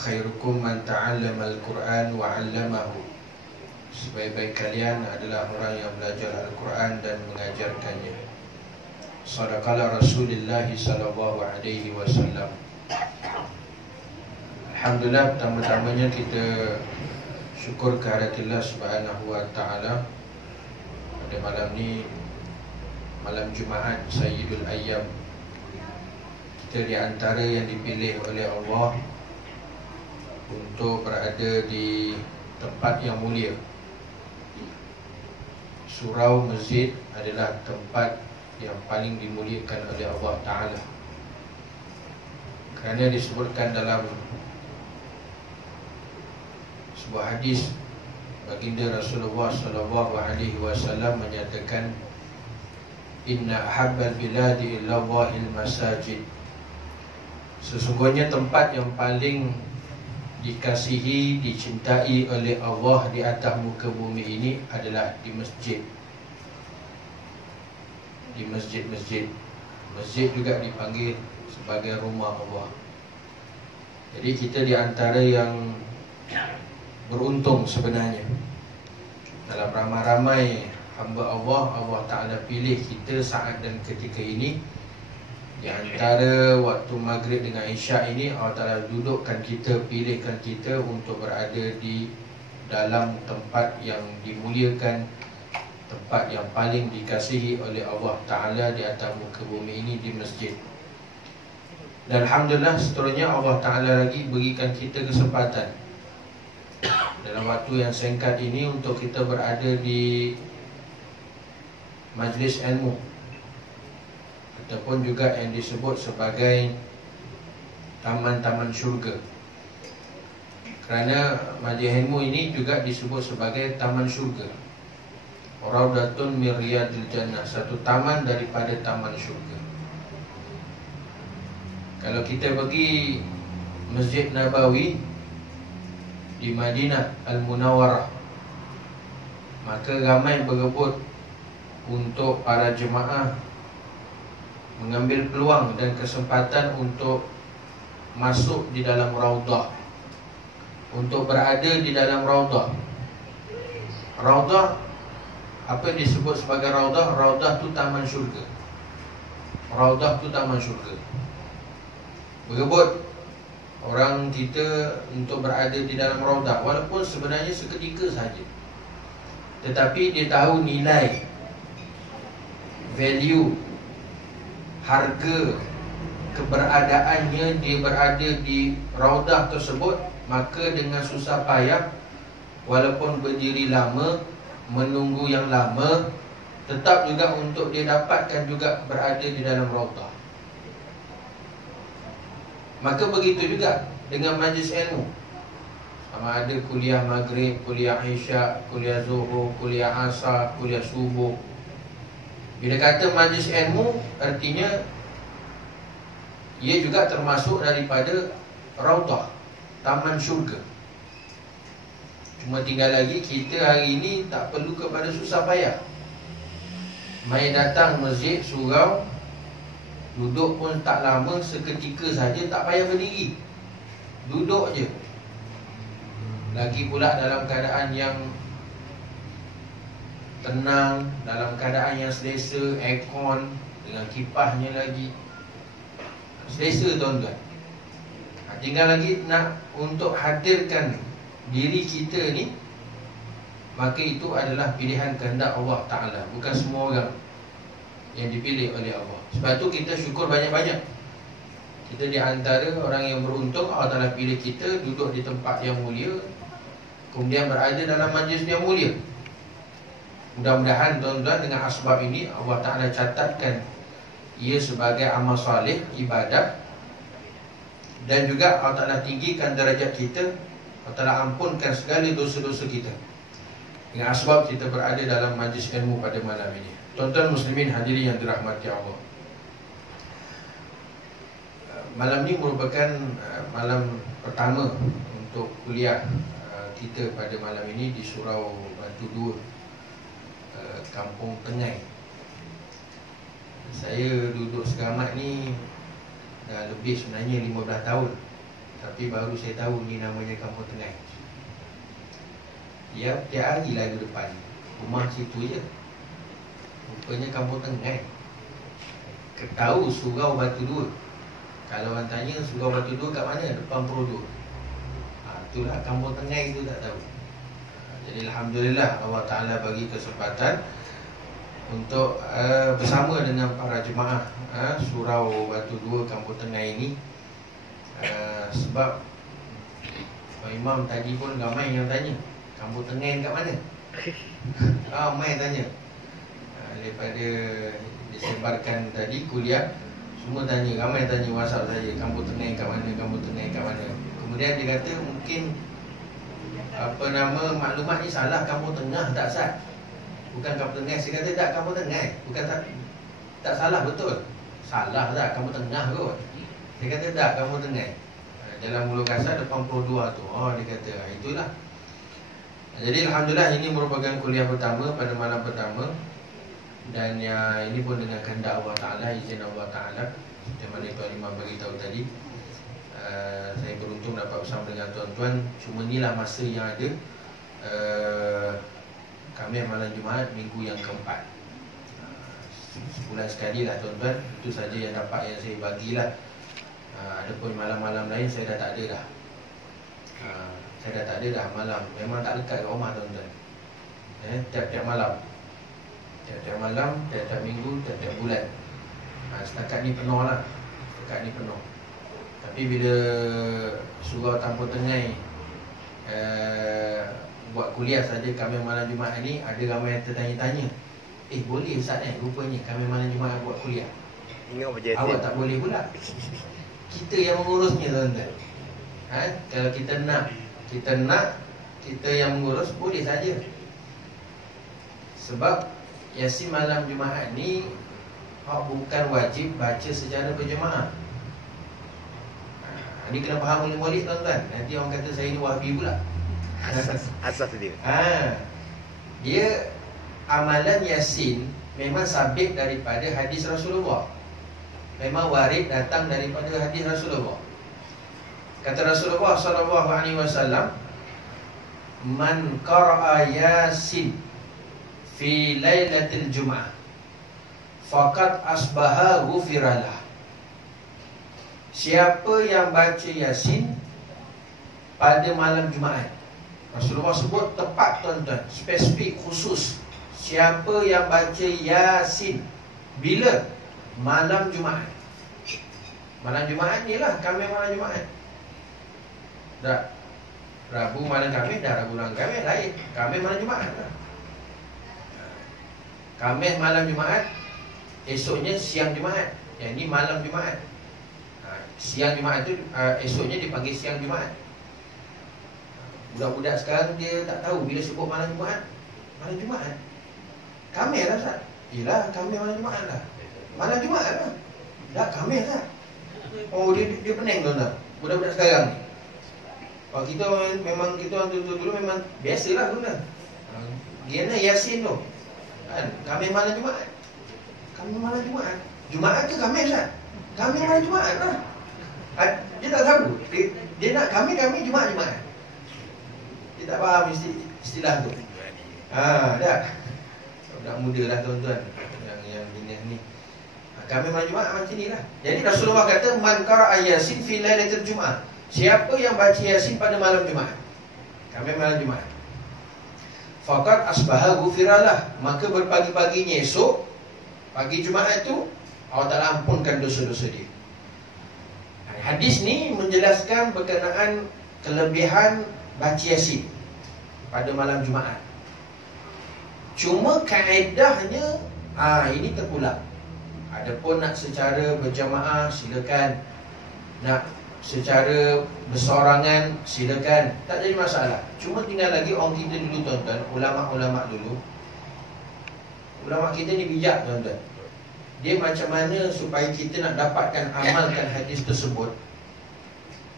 khairukum man ta'allama al-Quran wa 'allamahu. Sebaik-baik kalian adalah orang yang belajar Al-Quran dan mengajarkannya. Sadaqala Rasulullah sallallahu alaihi wasallam. Alhamdulillah, pertama-tamanya kita syukur kehadirat Allah Subhanahu wa taala pada malam ni, malam Jumaat Sayyidul Ayyam. Kita di antara yang dipilih oleh Allah untuk berada di tempat yang mulia. Surau masjid adalah tempat yang paling dimuliakan oleh Allah Ta'ala, kerana disebutkan dalam sebuah hadis, baginda Rasulullah sallallahu alaihi wasallam menyatakan, inna ahabbal biladi illa Allahil masajid. Sesungguhnya tempat yang paling dikasihi, dicintai oleh Allah di atas muka bumi ini adalah di masjid. Di masjid-masjid. Masjid juga dipanggil sebagai rumah Allah. Jadi kita di antara yang beruntung sebenarnya. Dalam ramai-ramai hamba Allah, Allah Ta'ala pilih kita saat dan ketika ini. Di antara waktu maghrib dengan isyak ini, Allah Ta'ala dudukkan kita, pilihkan kita untuk berada di dalam tempat yang dimuliakan, tempat yang paling dikasihi oleh Allah Ta'ala di atas muka bumi ini, di masjid. Dan Alhamdulillah, seterusnya Allah Ta'ala lagi berikan kita kesempatan dalam waktu yang singkat ini untuk kita berada di majlis ilmu, ataupun juga yang disebut sebagai taman-taman syurga. Kerana majlis ilmu ini juga disebut sebagai taman syurga, Raudatun min riyadil jannah, satu taman daripada taman syurga. Kalau kita pergi Masjid Nabawi di Madinah Al-Munawwarah, maka ramai berebut untuk para jemaah mengambil peluang dan kesempatan untuk masuk di dalam raudah, untuk berada di dalam raudah. Raudah, apa yang disebut sebagai raudah? Raudah tu taman syurga. Raudah tu taman syurga. Berebut orang kita untuk berada di dalam raudah, walaupun sebenarnya seketika saja, tetapi dia tahu nilai, value, harga keberadaannya, dia berada di raudah tersebut. Maka dengan susah payah, walaupun berdiri lama, menunggu yang lama, tetap juga untuk dia dapatkan juga berada di dalam raudah. Maka begitu juga dengan majlis ilmu. Sama ada kuliah maghrib, kuliah isyak, kuliah zuhur, kuliah asar, kuliah subuh. Bila kata majlis ilmu, artinya ia juga termasuk daripada raudah, taman syurga. Cuma tinggal lagi kita hari ini tak perlu kepada susah payah. Mai datang masjid, surau, duduk pun tak lama, seketika saja, tak payah berdiri, duduk je. Lagi pula dalam keadaan yang tenang, dalam keadaan yang selesa, aircon dengan kipasnya lagi, selesa tuan-tuan. Tinggal lagi nak untuk hadirkan diri kita ni, maka itu adalah pilihan kehendak Allah Ta'ala. Bukan semua orang yang dipilih oleh Allah. Sebab tu kita syukur banyak-banyak. Kita di antara orang yang beruntung, Allah Ta'ala pilih kita duduk di tempat yang mulia, kemudian berada dalam majlis yang mulia. Mudah-mudahan tuan-tuan dengan asbab ini Allah Ta'ala catatkan ia sebagai amal salih, ibadah, dan juga Allah Ta'ala tinggikan darjat kita, Allah Ta'ala ampunkan segala dosa-dosa kita dengan asbab kita berada dalam majlis ilmu pada malam ini. Tuan-tuan muslimin hadirin yang dirahmati Allah, malam ini merupakan malam pertama untuk kuliah kita pada malam ini di Surau Batu 2, Kampung Pengai. Saya duduk selamat ni dah lebih sebenarnya 15 tahun Tapi baru saya tahu ni namanya Kampung Tengah. Ya, tiap hari lalu depan rumah situ je. Rupanya Kampung Tengah. Tahu Surau Batu Dua. Kalau orang tanya Surau Batu Dua kat mana? Depan Perodok. Itulah Kampung Tengah itu tak tahu. Jadi Alhamdulillah Allah Ta'ala bagi kesempatan untuk bersama dengan para jemaah Surau Batu Dua Kampung Tengah ini. Sebab Pak Imam tadi pun ramai yang tanya Kampung Tengah kat mana? Ramai tanya. Daripada disebarkan tadi kuliah, semua tanya, ramai tanya WhatsApp saya, Kampung Tengah kat mana, Kampung Tengah kat mana. Kemudian dia kata mungkin maklumat ni salah, Kampung Tengah tak sah. Bukan Kampung Tengah. Saya kata tak, Kampung Tengah. Bukan tak salah, betul. Salah tak, Kampung Tengah kot. Dia kata tak, Kampung Tengah. Jalan Mula Kasar depan Pro 2 tu. Dia kata itulah. Jadi Alhamdulillah ini merupakan kuliah pertama pada malam pertama. Dan ini pun dengan kehendak Allah Ta'ala, izin Allah Ta'ala, seperti mana Tuan Imam beritahu tadi. Saya beruntung dapat bersama dengan tuan-tuan. Cuma inilah masa yang ada. Kami malam Jumaat minggu yang keempat. Sebulan sekali lah tuan-tuan. Itu saja yang dapat yang saya bagilah. Adapun malam-malam lain saya dah tak ada dah. Saya dah tak ada dah malam. Memang tak lekat kat rumah tuan-tuan. Tiap-tiap malam, tiap-tiap malam, tiap-tiap minggu, tiap-tiap bulan. Setakat ni penuh lah. Setakat ni penuh. Tapi bila Surau Kampung Tengah buat kuliah saja kami malam Jumaat ni, ada ramai yang tertanya-tanya, boleh Ustaz rupanya kami malam Jumaat buat kuliah. Awak tak boleh pula. Kita yang mengurusnya tuan-tuan. Kalau kita nak, kita yang mengurus, boleh saja. Sebab Yasin malam Jumaat ni bukan wajib baca secara berjemaah. Ini kena faham oleh murid tuan-tuan. Nanti orang kata saya ni Wahabi pula. Asas dia. Dia amalan Yasin memang sabit daripada hadis Rasulullah. Memang warid datang daripada hadis Rasulullah. Kata Rasulullah SAW, man qara'a Yasin fi lailatul Jum'ah faqad asbaha ghufiralah. Siapa yang baca Yasin pada malam Jumaat, Rasulullah sebut tepat tuan-tuan, spesifik, khusus. Siapa yang baca Yasin bila? Malam Jumaat. Malam Jumaat ni lah, kami malam Jumaat. Dah Rabu malam kami, dah Rabu malam kami lain. Kami malam Jumaat lah. Kami malam Jumaat, esoknya siang Jumaat. Yang ni malam Jumaat. Siang Jumaat tu esoknya dipanggil siang Jumaat. Budak-budak sekarang dia tak tahu bila sebut malam Jumaat. Malam Jumaat Khamis lah Ustaz. Yelah, Khamis malam Jumaat lah. Malam Jumaat lah. Dah Khamis lah. Oh, dia pening tuan-tuan. Budak-budak sekarang ni. Kalau kita memang, kita orang dulu memang biasalah tuan-tuan. Dia nak Yasin tu kan, Khamis malam Jumaat. Khamis malam Jumaat. Jumaat ke Khamis Ustaz? Khamis malam Jumaat lah. Dia tak tahu. Dia nak Khamis Jumaat. Dia tak faham istilah tu. Dah. Budak muda lah tuan-tuan yang jenis ni. Kami malam Jumaat macam ni lah. Jadi Rasulullah kata, man qara'a Yasin fi lailatul Jum'ah. Siapa yang baca Yasin pada malam Jumaat, kami malam Jumaat, faqad asbaha ghufiralah, maka berpagi-paginya esok, pagi Jumaat itu Allah Ta'ala ampunkan dosa-dosa dia. Hadis ni menjelaskan berkenaan kelebihan baca Yasin pada malam Jumaat. Cuma kaedahnya ini terpulang. Adapun nak secara berjamaah silakan, nak secara bersorangan silakan, tak jadi masalah. Cuma tinggal lagi orang kita dulu tuan-tuan, ulama-ulama dulu. Ulama kita ni bijak tuan-tuan. Dia macam mana supaya kita nak dapatkan amalkan hadis tersebut.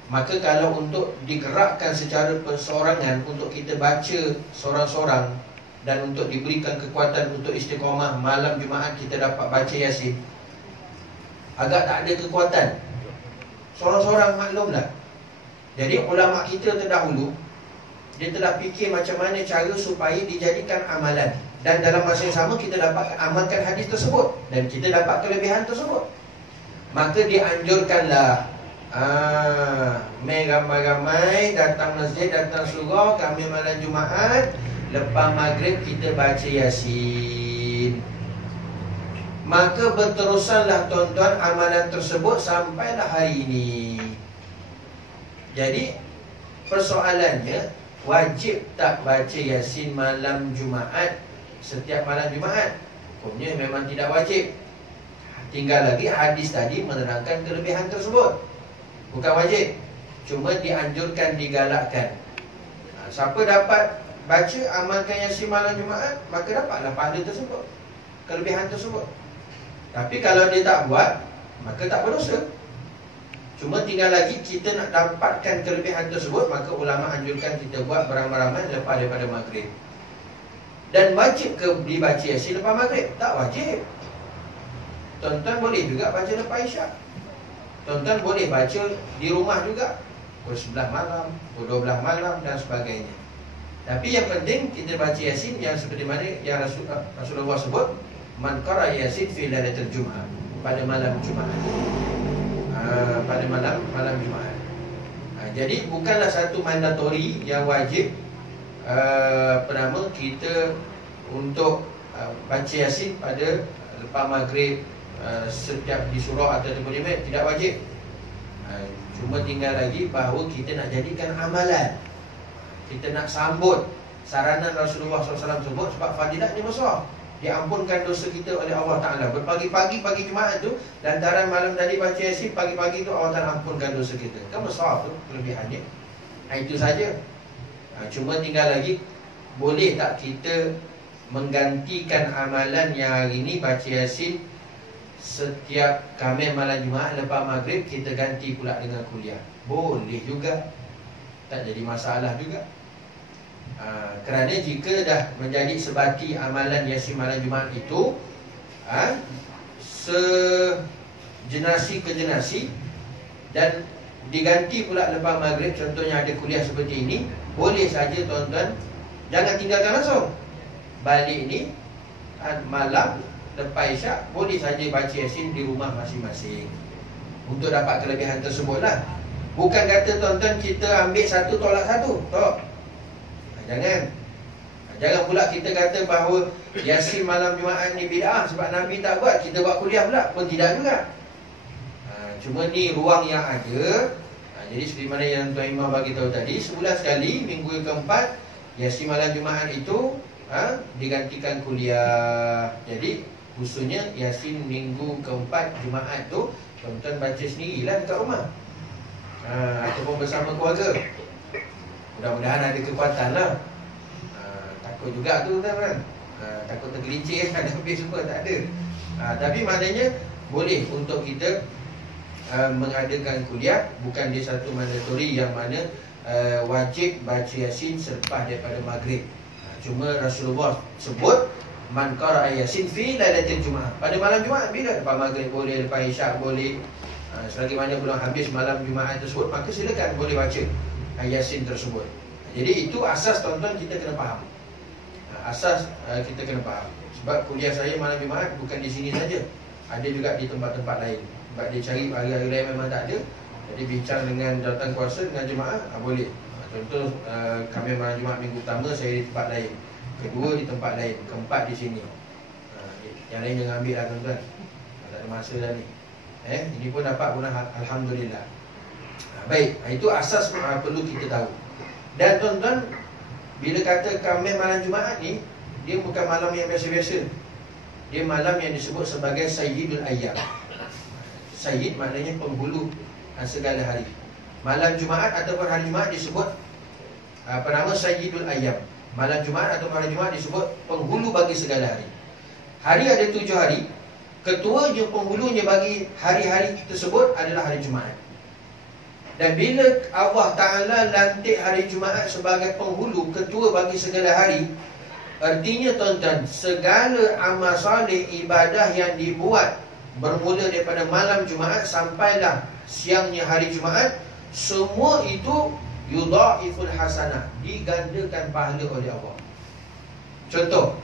Maka kalau untuk digerakkan secara persorangan, untuk kita baca sorang-sorang dan untuk diberikan kekuatan untuk istiqamah malam Jumaat kita dapat baca Yasin, agak tak ada kekuatan. Sorang-sorang maklumlah. Jadi ulama kita terdahulu, dia telah fikir macam mana cara supaya dijadikan amalan. Dan dalam masa yang sama kita dapat amalkan hadis tersebut, dan kita dapat kelebihan tersebut. Maka dianjurkanlah mai ramai-ramai datang masjid, datang surau kami malam Jumaat, lepas maghrib kita baca Yasin. Maka berterusanlah tuan-tuan amalan tersebut sampailah hari ini. Jadi persoalannya, wajib tak baca Yasin malam Jumaat setiap malam Jumaat? Hukumnya memang tidak wajib. Tinggal lagi hadis tadi menerangkan kelebihan tersebut. Bukan wajib, cuma dianjurkan, digalakkan. Siapa dapat baca, amalkan Yasin malam Jumaat, maka dapatlah pahala tersebut, kelebihan tersebut. Tapi kalau dia tak buat, maka tak berdosa. Cuma tinggal lagi kita nak dapatkan kelebihan tersebut, maka ulama anjurkan kita buat beramai-ramai lepas daripada maghrib. Dan wajib ke dibaca Yasin lepas maghrib? Tak wajib. Tuan-tuan boleh juga baca lepas isyak. Tuan-tuan boleh baca di rumah juga, pukul 11 malam, pukul 12 malam dan sebagainya. Tapi yang penting kita baca Yasin yang seperti mana yang Rasulullah sebut, man qara Yasin fi lailatul Jumaat, pada malam Jumaat. Pada malam Jumaat. Jadi bukanlah satu mandatori yang wajib kita untuk baca Yasin pada lepas maghrib, setiap di surau atau di majlis, tidak wajib. Cuma tinggal lagi bahawa kita nak jadikan amalan, kita nak sambut saranan Rasulullah SAW sebut, sebab fadilatnya besar. Diampunkan dosa kita oleh Allah Ta'ala. Berpagi-pagi, pagi Jumaat tu, lantaran malam tadi baca Yasin, pagi-pagi tu Allah Ta'ala ampunkan dosa kita. Kan besar tu kelebihannya. Itu saja. Cuma tinggal lagi, boleh tak kita menggantikan amalan yang hari ni baca Yasin setiap Khamis malam Jumaat lepas maghrib, kita ganti pula dengan kuliah? Boleh juga, tak jadi masalah juga. Kerana jika dah menjadi sebati amalan Yasin malam Jumaat itu, segenerasi ke generasi, dan diganti pula lepas maghrib, contohnya ada kuliah seperti ini, boleh saja tuan-tuan, jangan tinggalkan langsung. Balik ni malam lepas isyak, boleh saja baca Yasin di rumah masing-masing untuk dapat kelebihan tersebutlah. Bukan kata tuan-tuan kita ambil satu tolak satu, tak. Jangan pula kita kata bahawa Yasin malam Jumaat ni bid'ah sebab Nabi tak buat, kita buat kuliah pula, pun tidak juga. Cuma ni ruang yang ada. Jadi seperti mana yang Tuan Imam bagi tahu tadi, sebulan sekali, minggu keempat Yasin malam Jumaat itu digantikan kuliah. Jadi khususnya Yasin minggu keempat Jumaat tu, tuan-tuan baca sendirilah dekat rumah, ataupun bersama keluarga. Mudah-mudahan ada kekuatan lah. Takut juga tu kan, takut tergelincir kan, habis semua tak ada. Tapi maknanya boleh untuk kita mengadakan kuliah. Bukan dia satu mandatori yang mana wajib baca Yasin selepas daripada maghrib. Cuma Rasulullah sebut man qara Yasin fi lailatul Jumaat, pada malam Jumaat. Bila lepas maghrib boleh, lepas isyak boleh, selagi mana belum habis malam Jumaat tersebut, maka silakan boleh baca Yasin tersebut. Jadi itu asas tuan-tuan kita kena faham. Asas kita kena faham. Sebab kuliah saya malam Jumaat bukan di sini saja, ada juga di tempat-tempat lain. Sebab dia cari hari-hari lain memang tak ada, jadi bincang dengan jawatan kuasa, dengan jemaah, boleh. Contoh kami malam Jumaat minggu pertama saya di tempat lain, kedua di tempat lain, keempat di sini. Yang lain jangan ambil lah tuan-tuan, tak ada masa dah ni. Ini pun dapat pun alhamdulillah. Baik, itu asas perlu kita tahu. Dan tuan-tuan, bila kata Khamis malam Jumaat ni, dia bukan malam yang biasa-biasa. Dia malam yang disebut sebagai Sayyidul Ayyam. Sayyid maknanya penghulu segala hari. Malam Jumaat ataupun hari Jumaat disebut nama Sayyidul Ayyam. Malam Jumaat atau hari Jumaat disebut penghulu bagi segala hari. Hari ada 7 hari. Ketuanya, penghulunya bagi hari-hari tersebut adalah hari Jumaat. Dan bila Allah Ta'ala lantik hari Jumaat sebagai penghulu, ketua bagi segala hari, artinya tuan-tuan, segala amal saleh, ibadah yang dibuat bermula daripada malam Jumaat sampailah siangnya hari Jumaat, semua itu yudha'iful hasanah, digandakan pahala oleh Allah. Contoh,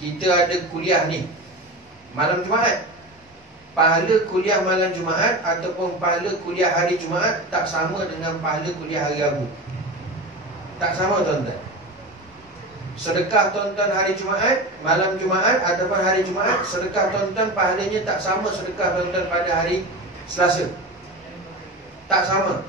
kita ada kuliah ni malam Jumaat. Pahala kuliah malam Jumaat ataupun pahala kuliah hari Jumaat tak sama dengan pahala kuliah hari Rabu. Tak sama tuan-tuan. Sedekah tuan-tuan hari Jumaat, malam Jumaat ataupun hari Jumaat, sedekah tuan-tuan pahalanya tak sama sedekah tuan-tuan pada hari Selasa. Tak sama.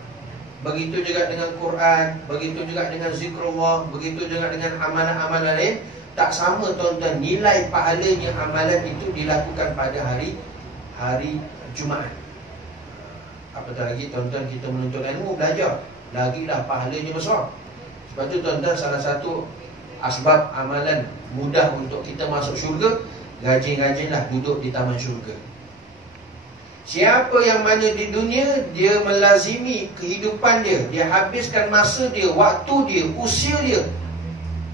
Begitu juga dengan Quran, begitu juga dengan zikrullah, begitu juga dengan amalan-amalan lain. Tak sama tuan-tuan, nilai pahalanya amalan itu dilakukan pada hari Jumaat. Apatah lagi tuan-tuan kita menuntut ilmu, belajar, lagilah pahalanya besar. Sebab tu tuan-tuan, salah satu asbab amalan mudah untuk kita masuk syurga, rajin-rajinlah duduk di taman syurga. Siapa yang mana di dunia dia melazimi kehidupan dia, dia habiskan masa dia, waktu dia, usia dia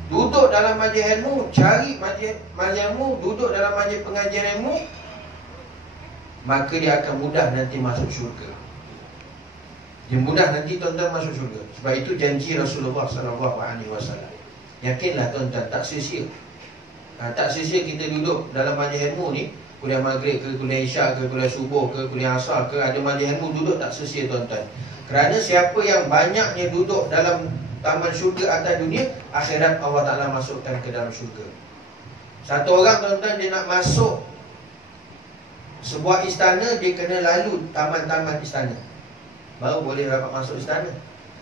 duduk dalam majlis ilmu, cari majlis ilmu, duduk dalam majlis pengajian ilmu, maka dia akan mudah nanti masuk syurga. Dia mudah nanti tuan-tuan masuk syurga. Sebab itu janji Rasulullah SAW. Yakinlah tuan-tuan, tak sia-sia. Tak sia-sia kita duduk dalam majlis ilmu ni, kuliah maghrib ke, kuliah isyak ke, kuliah subuh ke, kuliah asar ke, ada majlis ilmu, duduk tak sia-sia tuan-tuan. Kerana siapa yang banyaknya duduk dalam taman syurga atas dunia, akhirat Allah Ta'ala masukkan ke dalam syurga. Satu orang tuan-tuan, dia nak masuk sebuah istana, dia kena lalu taman-taman istana, baru boleh dapat masuk istana.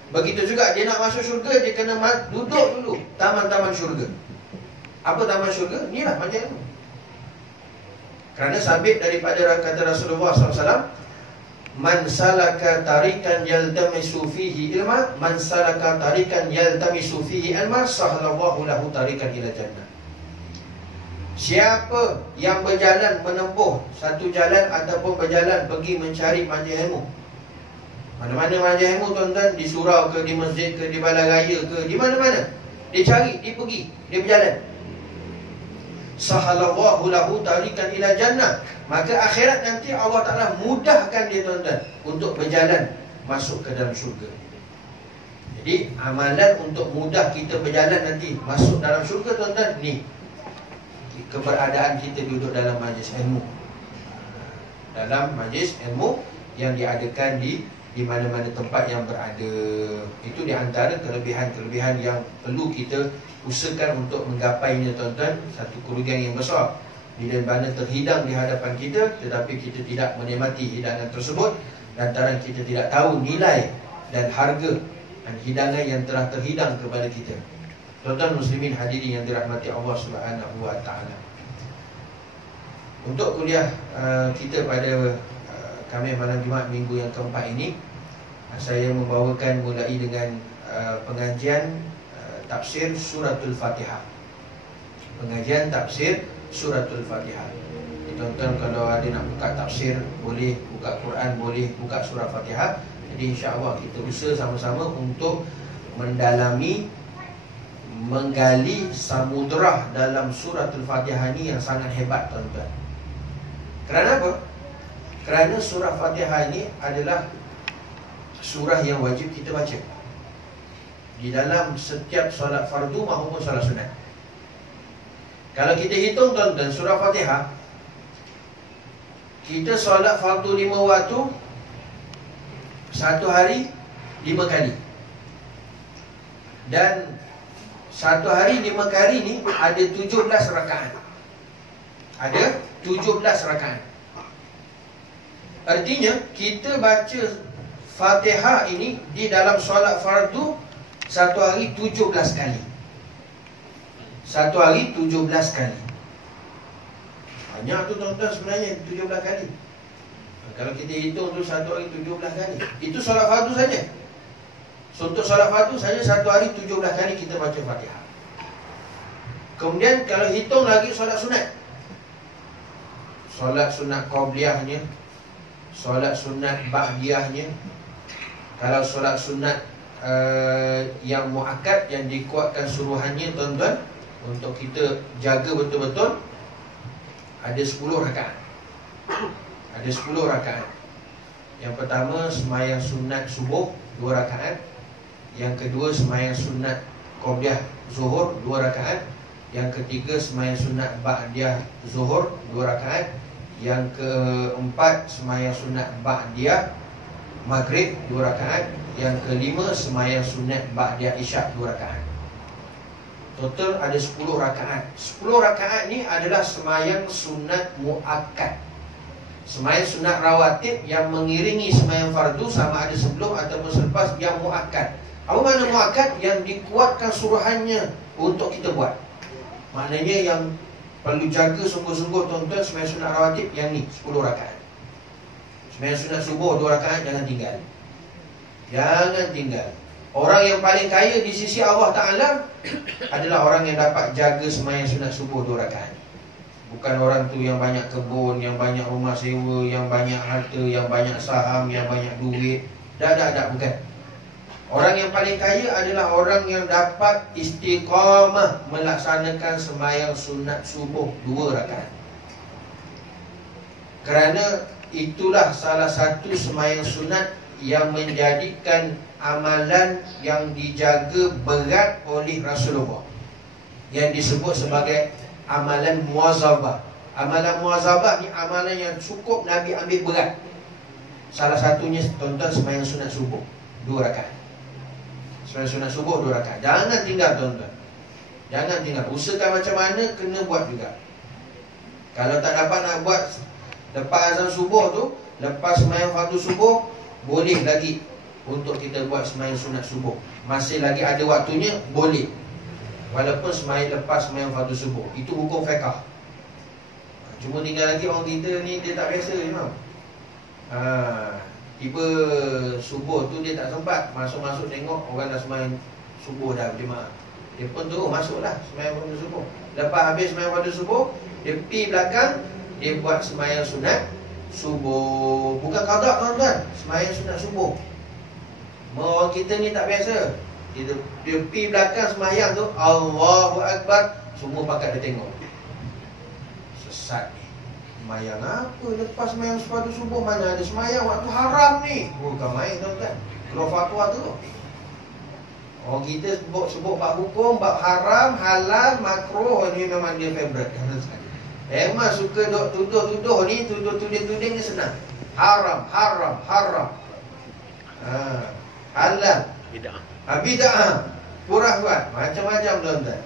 Begitu juga dia nak masuk syurga, dia kena duduk dulu taman-taman syurga. Apa taman syurga? Inilah majlis ilmu. Kerana sabit daripada kata Rasulullah SAW, man salaka tarikan yaltamisu fihi ilma, man salaka tarikan yaltamisu fihi ilma, sahlallahu lahu tarikan ila jannah. Siapa yang berjalan menempuh satu jalan ataupun berjalan pergi mencari majlis ilmu, mana-mana majlis ilmu tuan-tuan, di surau ke, di masjid ke, di balai raya ke, di mana-mana, dia cari, dia pergi, dia berjalan, sahalallahu lahu tarikan ila jannah, maka akhirat nanti Allah Ta'ala mudahkan dia tuan-tuan untuk berjalan masuk ke dalam syurga. Jadi amalan untuk mudah kita berjalan nanti masuk dalam syurga tuan-tuan, ni keberadaan kita duduk dalam majlis ilmu. Dalam majlis ilmu yang diadakan di mana-mana tempat yang berada. Itu di antara kelebihan-kelebihan yang perlu kita usahakan untuk menggapainya tuan-tuan. Satu kerugian yang besar bila mana terhidang di hadapan kita, tetapi kita tidak menikmati hidangan tersebut lantaran kita tidak tahu nilai dan harga dan hidangan yang telah terhidang kepada kita. Tuan-tuan muslimin hadirin yang dirahmati Allah Subhanahu wa Ta'ala, untuk kuliah kita pada Khamis malam Jumaat minggu yang keempat ini, saya membawakan mulai dengan pengajian tafsir suratul Fatihah. Pengajian tafsir suratul Fatihah. Tuan-tuan kalau ada nak buka tafsir boleh, buka Quran boleh, buka surah Fatihah. Jadi insya-Allah kita usaha sama-sama untuk mendalami, menggali samudera dalam suratul Fatihah ni yang sangat hebat tuan-tuan. Kerana apa? Kerana surah Fatihah ini adalah surah yang wajib kita baca di dalam setiap solat fardu maupun solat sunat. Kalau kita hitung tuan-tuan, surah Fatihah, kita solat fardu 5 waktu, satu hari 5 kali. Dan satu hari 5 kali ni ada 17 rakaat. Ada 17 rakaat. Artinya kita baca Fatihah ini di dalam solat fardu satu hari 17 kali. Satu hari 17 kali. Banyak tu tuan-tuan sebenarnya 17 kali. Kalau kita hitung tu satu hari 17 kali. Itu solat fardu saja. So, untuk solat fardu saja satu hari 17 kali kita baca Fatihah. Kemudian kalau hitung lagi solat sunat, solat sunat qabliyahnya, solat sunat ba'diyahnya. Kalau solat sunat yang muakkad, yang dikuatkan suruhannya tuan-tuan, untuk kita jaga betul-betul, ada 10 rakaat. Ada 10 rakaat. Yang pertama sembahyang sunat subuh 2 rakaat. Yang kedua sembahyang sunat qabliyah zuhur 2 rakaat. Yang ketiga sembahyang sunat ba'diyah zuhur 2 rakaat. Yang keempat sembahyang sunat ba'diyah maghrib 2 rakaat. Yang kelima sembahyang sunat ba'diyah isyak 2 rakaat. Total ada 10 rakaat. 10 rakaat ni adalah sembahyang sunat muakkad. Sembahyang sunat rawatib yang mengiringi sembahyang fardu, sama ada sebelum ataupun selepas, yang muakkad. Apa makna muakkad? Yang dikuatkan suruhannya untuk kita buat. Maknanya yang perlu jaga sungguh-sungguh tuan-tuan, sembahyang sunat rawatib yang ni 10 rakaat. Sembahyang sunat subuh 2 rakaat, jangan tinggal. Jangan tinggal. Orang yang paling kaya di sisi Allah Ta'ala adalah orang yang dapat jaga sembahyang sunat subuh 2 rakaat. Bukan orang tu yang banyak kebun, yang banyak rumah sewa, yang banyak harta, yang banyak saham, yang banyak duit. Dah, bukan. Orang yang paling kaya adalah orang yang dapat istiqamah melaksanakan sembahyang sunat subuh 2 rakaat. Kerana itulah salah satu sembahyang sunat yang menjadikan amalan yang dijaga berat oleh Rasulullah, yang disebut sebagai amalan muwazabah. Amalan muwazabah ni amalan yang cukup Nabi ambil berat. Salah satunya tuan-tuan sembahyang sunat subuh 2 rakaat. Sembahyang sunat subuh 2 rakaat. Jangan tinggal tuan-tuan. Jangan tinggal. Usahakan macam mana kena buat juga. Kalau tak dapat nak buat lepas azan subuh tu, lepas sembahyang fardu subuh, boleh lagi untuk kita buat sembahyang sunat subuh. Masih lagi ada waktunya, boleh. Walaupun lepas sembahyang fardu subuh. Itu hukum fiqh. Cuma tinggal lagi orang kita ni, dia tak biasa memang. Tiba subuh tu dia tak sempat masuk tengok orang dah sembahyang subuh dah berjemaah. Dia pun tu masuklah sembahyang fardu subuh. Lepas habis sembahyang fardu subuh, dia pergi belakang, dia buat sembahyang sunat subuh. Bukan qada tuan-tuan, sembahyang sunat subuh. Orang kita ni tak biasa. Dia pergi belakang sembahyang tu, Allahu Akbar, semua pakat dia tengok. Sesat ni. Sembahyang apa lepas sembahyang fardu subuh? Mana ada sembahyang waktu haram ni? Bukan main tuan-tuan. Keluar fatwa tu. Orang kita sebut bab hukum, bab haram, halal, makruh, ni memang dia favourite. Memang suka tuduh-tuduh ni, tuduh-tuduh-tuduh ni senang. Haram. Halal, bid'ah, kurang-kurang, macam-macam tuan-tuan.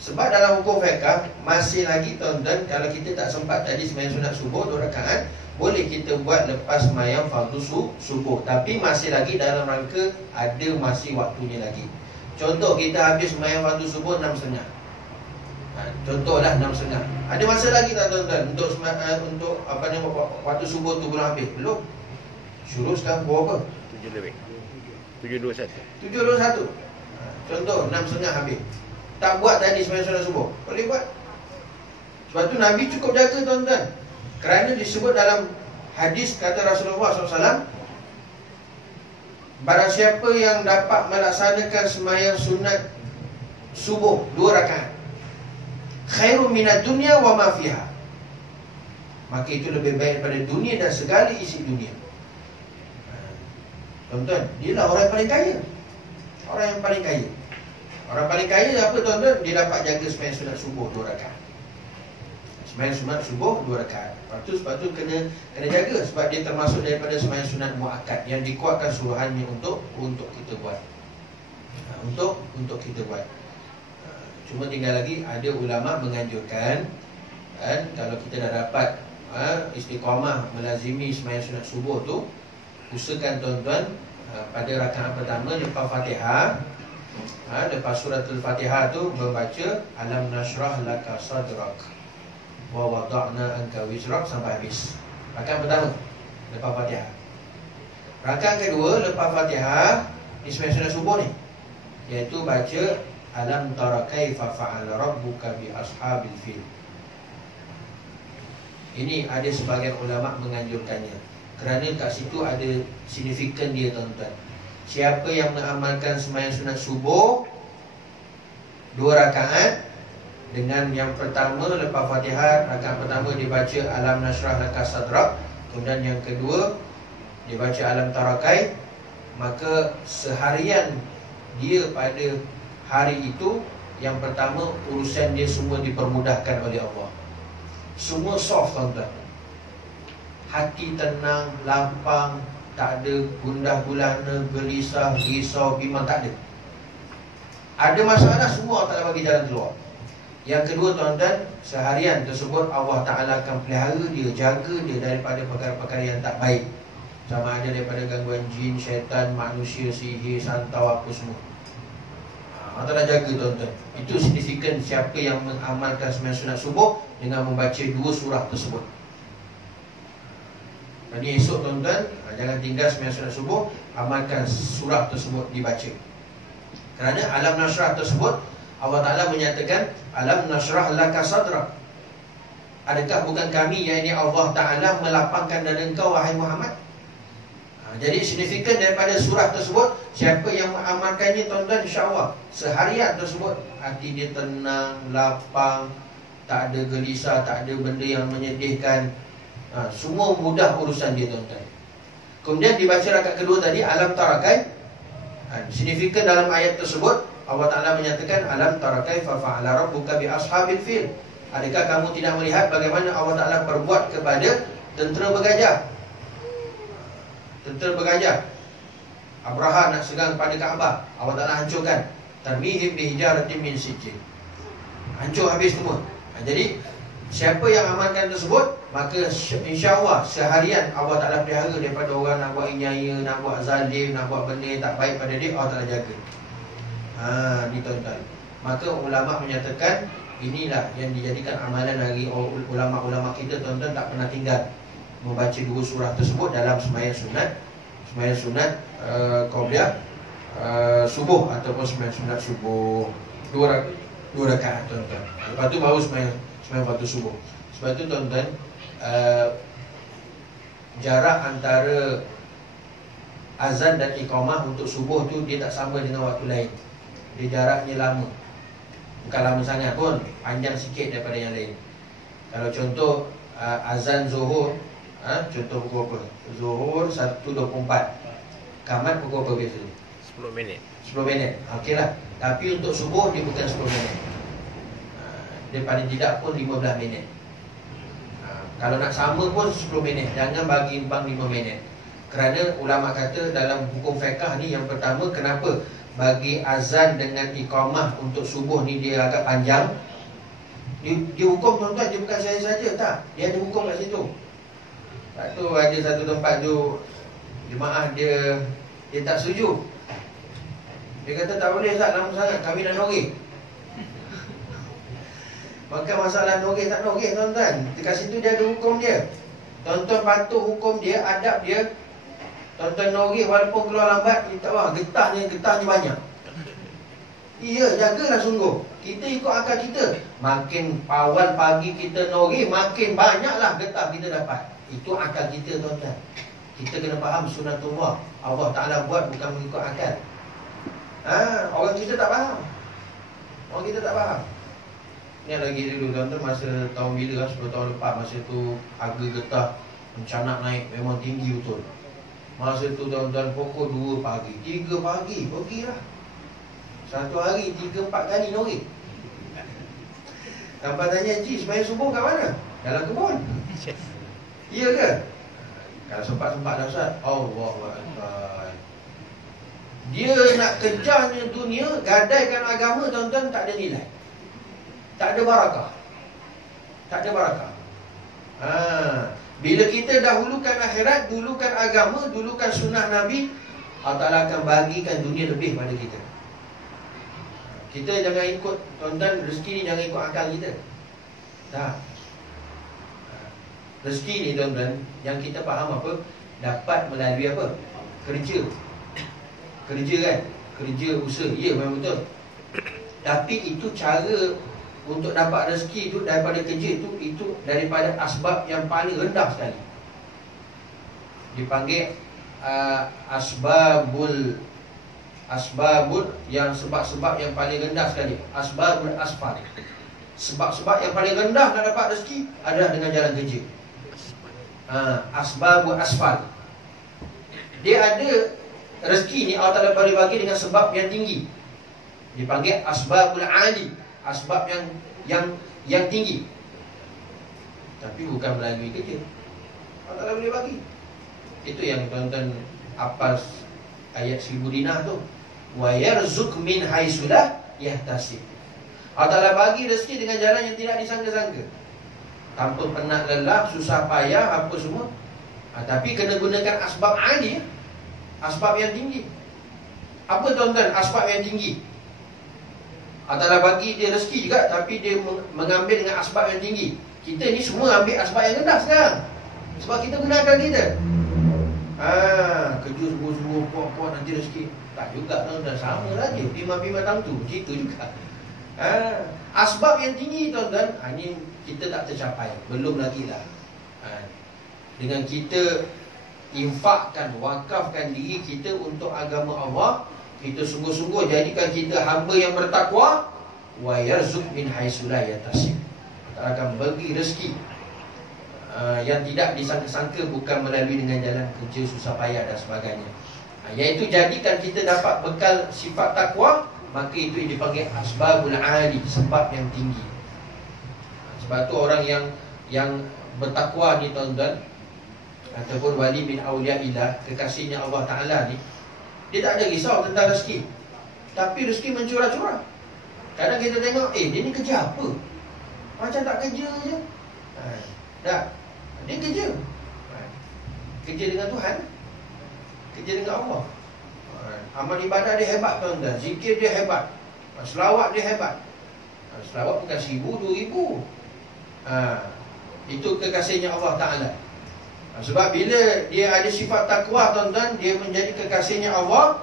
Sebab dalam hukum fiqh masih lagi tuan-tuan, kalau kita tak sempat tadi sembahyang sunat subuh 2 rakaat, boleh kita buat lepas sembahyang fardu subuh. Tapi masih lagi dalam rangka ada masih waktunya lagi. Contoh kita habis sembahyang fardu subuh 6.30. Contohlah 6.30. Ada masa lagi tak tuan-tuan untuk apa ni, waktu subuh tu belum habis? Belum. Syuruk sekarang berapa? 7 lebih. 7.21. 7.21. Contoh 6.30 habis. Tak buat tadi sembahyang sunat subuh, boleh buat. Sebab tu Nabi cukup jaga tuan-tuan. Kerana disebut dalam hadis, kata Rasulullah SAW, barang siapa yang dapat melaksanakan sembahyang sunat subuh 2 rakaat, khairun minad dunya wa ma fiha, maka itu lebih baik daripada dunia dan segala isi dunia. Tuan-tuan, dia lah orang yang paling kaya. Orang yang paling kaya. Orang paling kaya apa tuan-tuan? Dia dapat jaga sembahyang sunat subuh 2 rakaat. Sembahyang sunat subuh 2 rakaat. Sebab tu kena jaga, sebab dia termasuk daripada sembahyang sunat muakkad yang dikuatkan suruhannya untuk kita buat. Untuk kita buat. Cuma tinggal lagi ada ulama menganjurkan, kan, kalau kita dah dapat istiqamah melazimi sembahyang sunat subuh tu, usahakan tuan-tuan pada rakaat pertama lepas Fatihah, lepas surah Al-Fatihah tu membaca Alam nashrah laka sadrak wa wada'na anka wizrak sampai habis. Rakaat pertama lepas Fatihah. Rakaat kedua lepas Fatihah di sembahyang sunat subuh ni, iaitu baca Alam tara kaifa fa'ala rabbuka bi ashabil fil. Ini ada sebagian ulama menganjurkannya, kerana kat situ ada signifikan dia tuan-tuan. Siapa yang mengamalkan sembahyang sunat subuh 2 rakaat, dengan yang pertama lepas Fatihah, rakaat pertama dia baca Alam nashrah laka sadrak, kemudian yang kedua dia baca Alam tarakai, maka seharian dia pada hari itu, yang pertama, urusan dia semua dipermudahkan oleh Allah. Semua soft, tuan-tuan. Hati tenang, lapang, tak ada gundah gulana, gelisah, risau, bimbang, tak ada. Ada masalah, semua Allah Ta'ala bagi jalan keluar. Yang kedua, tuan-tuan, seharian tersebut Allah Ta'ala akan pelihara dia, jaga dia daripada perkara-perkara yang tak baik. Sama ada daripada gangguan jin, syaitan, manusia, sihir, santau, apa semua. Allah Ta'ala jaga, tuan-tuan. Itu signifikan siapa yang mengamalkan sembahyang sunat subuh dengan membaca 2 surah tersebut. Jadi esok, tuan-tuan, jangan tinggal sembahyang sunat subuh, amalkan surah tersebut dibaca. Kerana alam nasrah tersebut, Allah Ta'ala menyatakan, alam nasrah laka sadrak. Adakah bukan kami, yang ini Allah Ta'ala, melapangkan dada engkau, wahai Muhammad? Jadi signifikan daripada surah tersebut, siapa yang mengamalkannya, tuan-tuan, insya-Allah seharian tersebut hati dia tenang, lapang, tak ada gelisah, tak ada benda yang menyedihkan. Semua mudah urusan dia, tuan-tuan. Kemudian dibaca rakaat kedua tadi, alam tarakai. Signifikan dalam ayat tersebut, Allah Ta'ala menyatakan, alam tarakai fa fa'ala rabbuka bi ashabil fil. Adakah kamu tidak melihat bagaimana Allah Ta'ala perbuat kepada tentera bergajah? Tentera bergajah, Abraha nak serang pada Kaabah, Allah Ta'ala hancurkan. Tarmihim bihijaratin min sijil. Hancur habis semua. Jadi siapa yang amalkan tersebut, maka insya-Allah seharian Allah Ta'ala pelihara daripada orang nak buat inyaya, nak buat zalim, nak buat benda yang tak baik pada dia, Allah Ta'ala jaga. Ni tuan-tuan. Maka ulama menyatakan, inilah yang dijadikan amalan dari ulama-ulama kita, tuan-tuan, tak pernah tinggal membaca 2 surah tersebut dalam sembahyang sunat qabliyah subuh ataupun sembahyang sunat subuh 2 rakaat, tuan-tuan. Lepas tu baru sembahyang waktu subuh. Sebab tu, tuan-tuan, jarak antara azan dan iqamah untuk subuh tu dia tak sama dengan waktu lain. Dia jaraknya lama. Bukan lama sangat pun, panjang sikit daripada yang lain. Kalau contoh azan zuhur, contoh pukul apa? Zuhur 1.24. Qamat pukul apa biasanya? 10 minit. 10 minit. Okey lah. Tapi untuk subuh dia bukan 10 minit. Dia paling tidak pun 15 minit. Kalau nak sama pun 10 minit. Jangan bagi bang 5 minit. Kerana ulama kata dalam hukum fiqh ni, yang pertama, kenapa bagi azan dengan iqamah untuk subuh ni dia agak panjang? Dia hukum, tuan-tuan, dia bukan saya saja, tak. Dia ada hukum kat situ. Lepas tu ada satu tempat tu jemaah dia tak setuju. Dia kata tak boleh, tak lama sangat, kami dah noreh. Maka masalah noreh tak noreh, tuan-tuan, dekat situ dia ada hukum dia. Tuan-tuan patuh hukum dia, adab dia. Tuan-tuan noreh walaupun keluar lambat, kita getahnya banyak. Iya, jagalah sungguh. Kita ikut akal kita. Makin awal pagi kita noreh, makin banyaklah getah kita dapat. Itu akal kita, tuan-tuan. Kita kena faham sunatullah. Allah Ta'ala buat bukan mengikut akal. Orang kita tak faham. Orang kita tak faham. Ni lagi dulu, tuan-tuan, masa tahun bila, 10 tahun lepas, masa tu harga getah mencanak naik, memang tinggi betul. Masa tu, tuan-tuan, pukul 2 pagi, 3 pagi, pergilah. Satu hari 3-4 kali noreh. Sampai tanya, Cik, sembahyang subuh kat mana? Dalam kebun. Iya ke? Kalau sempat-sempat dah, Ustaz, Allahu Akbar. Dia nak kejarnya dunia, gadaikan agama, tuan-tuan, tak ada nilai. Tak ada barakah. Tak ada barakah. Bila kita dahulukan akhirat, dulukan agama, dulukan sunnah Nabi, Allah Ta'ala akan bagikan dunia lebih pada kita. Kita jangan ikut, tuan-tuan, rezeki ni jangan ikut akal kita. Tak. Rezeki ni, tuan-tuan, yang kita faham apa? Dapat melalui apa? Kerja. Kerja kan? Kerja, usaha. Ya, memang betul. Tapi itu cara untuk dapat rezeki itu daripada kerja itu daripada asbab yang paling rendah sekali. Dipanggil asbabul yang sebab-sebab yang paling rendah sekali. Asbabul asfal. Sebab-sebab yang paling rendah nak dapat rezeki adalah dengan jalan kerja. Asbabul asfal. Dia ada rezeki ni Allah Ta'ala boleh bagi dengan sebab yang tinggi. Dipanggil asbabul ali, asbab yang tinggi. Tapi bukan melalui kerja. Allah Ta'ala boleh bagi. Itu yang tuan-tuan hafal ayat 1000 dinar tu. Wa yarzuq min haitsu la yahtasib. Allah Ta'ala bagi rezeki dengan jalan yang tidak disangka-sangka. Tanpa penat lelah, susah payah, apa semua. Tapi kena gunakan asbab ali, asbab yang tinggi. Apa tuan-tuan asbab yang tinggi? Allah Ta'ala bagi dia rezeki juga, tapi dia mengambil dengan asbab yang tinggi. Kita ni semua ambil asbab yang rendah sekarang, sebab kita gunakan kita. Kerja subuh-subuh, puak-puak nanti rezeki. Tak juga tuan-tuan, sama saja. Bima-bima tentu, macam juga. Asbab yang tinggi tuan-tuan, ini kita tak tercapai. Belum lagi lah. Dengan kita infakkan, wakafkan diri kita untuk agama Allah, kita sungguh-sungguh jadikan kita hamba yang bertakwa. Wa yarzuq min haitsu la yahtasib. Allah akan bagi rezeki yang tidak disangka-sangka, bukan melalui dengan jalan kerja susah payah dan sebagainya. Iaitu jadikan kita dapat bekal sifat takwa, maka itu yang dipanggil asbabul ali, sebab yang tinggi. Sebab tu orang yang bertakwa ni tuan-tuan, ataupun wali bin awliyaillah, kekasihnya Allah Ta'ala ni, dia tak ada risau tentang rezeki. Tapi rezeki mencurah-curah. Kadang kita tengok, dia ni kerja apa? Macam tak kerja je. Tak, dia kerja. Kerja dengan Tuhan, kerja dengan Allah. Amal ibadah dia hebat tuan-tuan, zikir dia hebat, selawat dia hebat. Selawat bukan 1000, 2000. Itu kekasihnya Allah Ta'ala. Sebab bila dia ada sifat takwa tuan-tuan, dia menjadi kekasihnya Allah.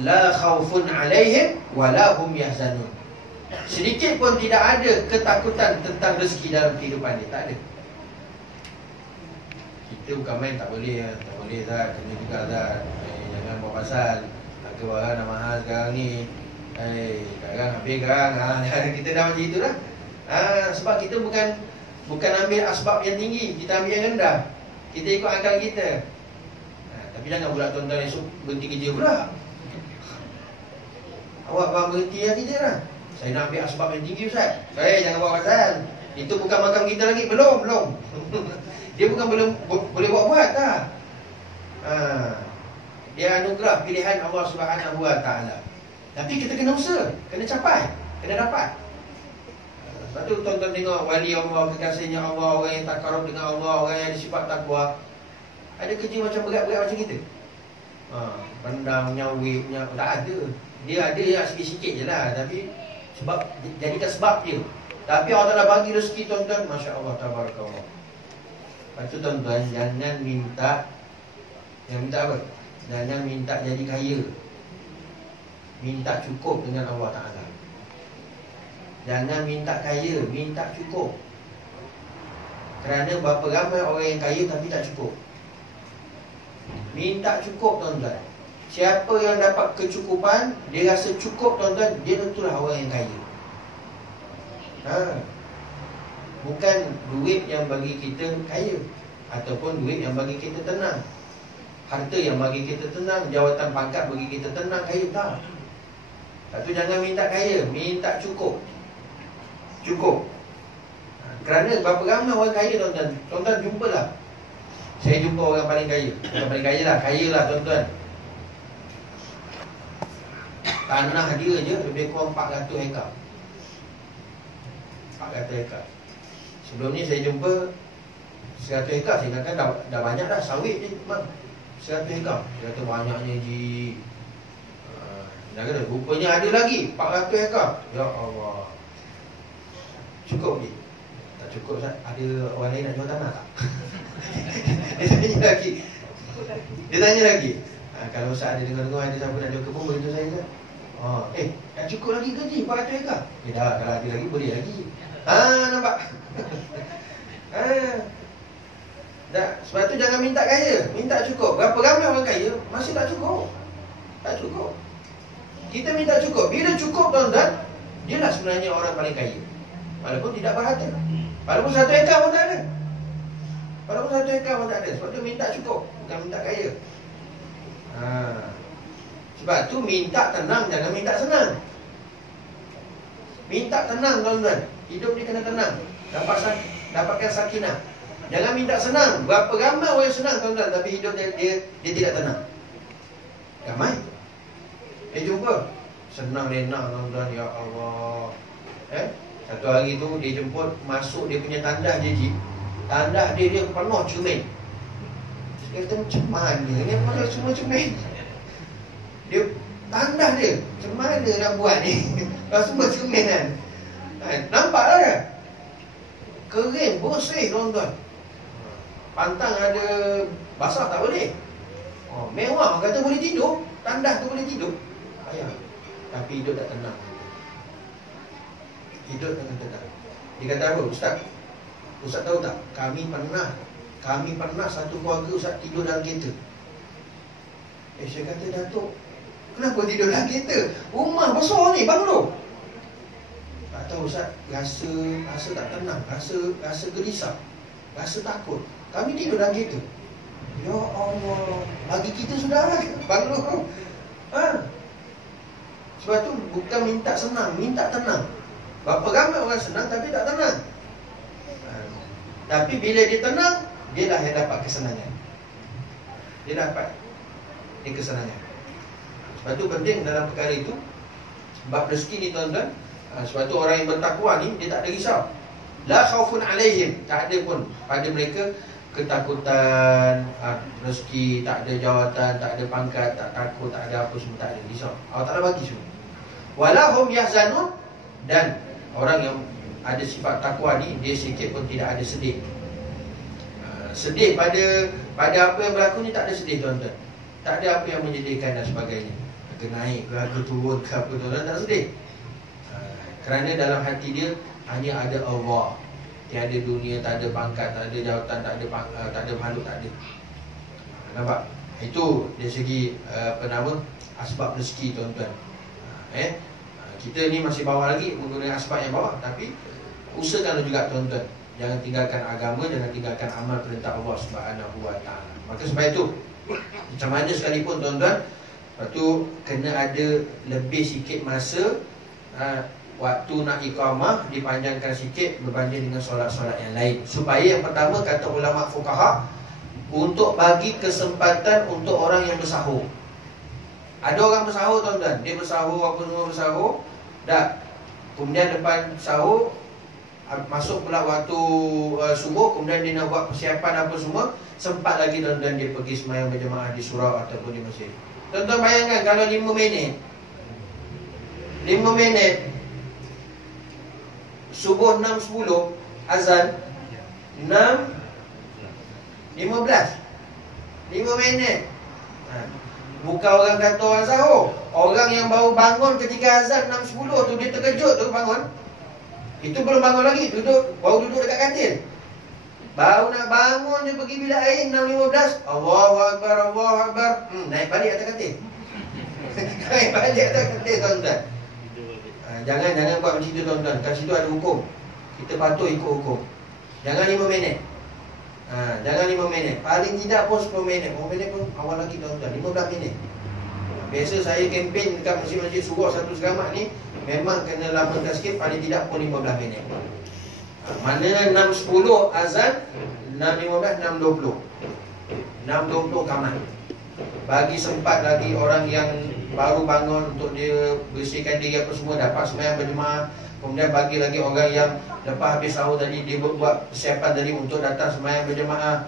La khaufun alaihim wa la hum yahzanun. Sedikit pun tidak ada ketakutan tentang rezeki dalam kehidupan dia. Tak ada. Kita bukan main, tak boleh Zat, kena juga Zat. Jangan buat pasal harga barang dah mahal sekarang ni. Sekarang habis sekarang. Kita dah macam itu lah. Sebab kita bukan ambil asbab yang tinggi, kita ambil yang rendah. Kita ikut akal kita. Tapi jangan pula tuan-tuan esok berhenti kerja pula. Awak bang berhenti lah kerja lah. Saya nak ambil asbab yang tinggi Ustaz. Jangan buat pasal. Itu bukan makam kita lagi. Belum Dia bukan belum boleh buat tak. Dia anugerah pilihan Allah Subhanahu Wa Ta'ala. Tapi kita kena usaha, kena capai, kena dapat. Sebab tu tuan-tuan tengok wali Allah, kekasihnya Allah, orang yang takarub dengan Allah, orang yang ada sifat takwa, ada kerja macam berat-berat macam kita. Pandang, nyawik, tak ada. Dia ada ya sikit-sikit je lah. Tapi sebab jadikan sebab dia. Tapi Allah Ta'ala bagi rezeki tuan-tuan, Masya Allah, tabarakallah. Lepas tu tuan-tuan, jangan minta. Jangan minta apa? Jangan minta jadi kaya. Minta cukup dengan Allah Ta'ala. Jangan minta kaya, minta cukup. Kerana berapa ramai orang yang kaya tapi tak cukup. Minta cukup tuan-tuan. Siapa yang dapat kecukupan, dia rasa cukup tuan-tuan, dia itulah orang yang kaya. Bukan duit yang bagi kita kaya, ataupun duit yang bagi kita tenang, harta yang bagi kita tenang, jawatan pangkat bagi kita tenang, kaya tak. Tapi jangan minta kaya, minta cukup. Cukup. Kerana berapa ramai orang kaya tuan-tuan. Tuan-tuan jumpalah. Saya jumpa orang paling kaya. Bukan paling kaya lah tuan-tuan. Tanah dia je lebih kurang 400 hektar. 400 hektar. Sebelum ni saya jumpa 100 hektar. Saya katakan dah banyak dah sawit ni, Mak. 100 hektar. Dia kata banyaknya ji. Dia kata rupanya ada lagi 400 hektar. Ya Allah. Cukup ni? Tak cukup Ustaz. Ada orang lain nak jual tanah tak? Dia tanya lagi. Kalau Ustaz ada dengar-dengar ada siapa nak jual kebun, beritahu saya Ustaz. Tak cukup lagi ke ni 400 hektar? Dah, kalau ada lagi boleh lagi. Nampak? Dah, sebab tu jangan minta kaya, minta cukup. Berapa ramai orang kaya masih tak cukup. Tak cukup. Kita minta cukup. Bila cukup tuan-tuan, dia lah sebenarnya orang paling kaya. Walaupun tidak berharta. Walaupun 1 hektar pun tak ada. Walaupun 1 hektar pun tak ada. Sebab tu minta cukup, bukan minta kaya. Sebab tu minta tenang, jangan minta senang. Minta tenang tuan-tuan. Hidup ni kena tenang, dapatkan sakinah. Jangan minta senang. Berapa ramai orang senang tuan-tuan, tapi hidup dia tidak tenang. Ramai. Jumpa senang renang tuan-tuan, ya Allah. Satu hari tu dia jemput, masuk dia punya tandas dia, tandas dia penuh cermin. Dia kata macam mana ni, mana semua cermin. Dia tandas dia, macam mana nak buat ni. Kalau semua cermin kan. Nampaklah kan, kering, bersih tuan-tuan. Pantang ada basah tak boleh. Mewah, kata boleh tidur, tandas tu boleh tidur. Tapi hidup tak tenang. Hidup dengan tenang. Dia kata apa? Ustaz tahu tak? Kami pernah satu keluarga Ustaz tidur dalam kereta. Saya kata, Datuk, kenapa tidur dalam kereta? Rumah besar ni, banglo. Tak tahu Ustaz, rasa tak tenang, rasa gelisah, rasa takut. Kami tidur dalam kereta. Ya Allah, bagi kita sudah ada banglo. Sebab tu bukan minta senang, minta tenang. Berapa ramai orang senang tapi tak tenang. Tapi bila dia tenang, dia lah yang dapat kesenangan. Dia dapat kesenangan. Sebab tu penting dalam perkara itu, bab rezeki ni tuan-tuan. Sebab tu orang yang bertakwa ni, dia tak ada risau. La khaufun alaihim, tak ada pun pada mereka ketakutan, rezeki, tak ada jawatan, tak ada pangkat, tak takut, tak ada apa semua, tak ada risau. Allah Ta'ala bagi semua. Walahum yahzanun, dan orang yang ada sifat takwa ni, dia sikit pun tidak ada sedih. Sedih pada apa yang berlaku ni, tak ada sedih tuan-tuan. Tak ada apa yang menyedihkan dan sebagainya. Harga naik ke, harga turun ke apa, tuan-tuan tak sedih. Kerana dalam hati dia hanya ada Allah. Tiada dunia, tak ada pangkat, tak ada jawatan, tak ada makhluk, tak ada. Nampak? Itu dari segi asbab rezeki tuan-tuan. Kita ni masih bawah lagi menggunakan asbab yang bawah, tapi usahakanlah juga tuan-tuan, jangan tinggalkan agama, jangan tinggalkan amal perintah Allah Subhanahu wa taala. Maka sebab itu, macam mana sekalipun tuan-tuan, lepas tu kena ada lebih sikit masa, waktu nak iqamah dipanjangkan sikit berbanding dengan solat-solat yang lain. Supaya yang pertama, kata ulama fuqaha, untuk bagi kesempatan untuk orang yang bersahur. Ada orang bersahur tuan-tuan, dia bersahur, apa semua bersahur, dah. Kemudian depan sahur, masuk pula waktu subuh, kemudian dia nak buat persiapan apa semua, sempat lagi tuan-tuan dia pergi sembahyang berjemaah di surau ataupun di masjid. Tuan-tuan bayangkan kalau 5 minit, subuh 6.10, azan 6.15, 5 minit. Bukan orang kata orang sahur, orang yang baru bangun ketika azan 6.10 tu, dia terkejut tu bangun. Itu belum bangun lagi, baru duduk dekat katil. Baru nak bangun dia pergi bilik air 6.15, Allahu Akbar, Allahu Akbar. Naik balik atas katil. Naik balik atas katil tuan-tuan. Jangan buat macam itu tuan-tuan. Kat situ ada hukum. Kita patut ikut hukum. Jangan 5 minit. Jangan 5 minit. Paling tidak pun 10 minit. 10 minit pun awal lagi tuan-tuan. 15 minit. Biasa saya kempen dekat masjid-masjid surau satu seramat ni, memang kena lamakan sikit, paling tidak pun 15 minit. Mana 6.10 azan, 6.15, 6.20. 6.20 kamat. Bagi sempat lagi orang yang baru bangun untuk dia bersihkan diri apa semua, dapat sembahyang berjemaah. Kemudian bagi lagi orang yang lepas habis sahur tadi, dia buat persiapan tadi untuk datang sembahyang berjemaah.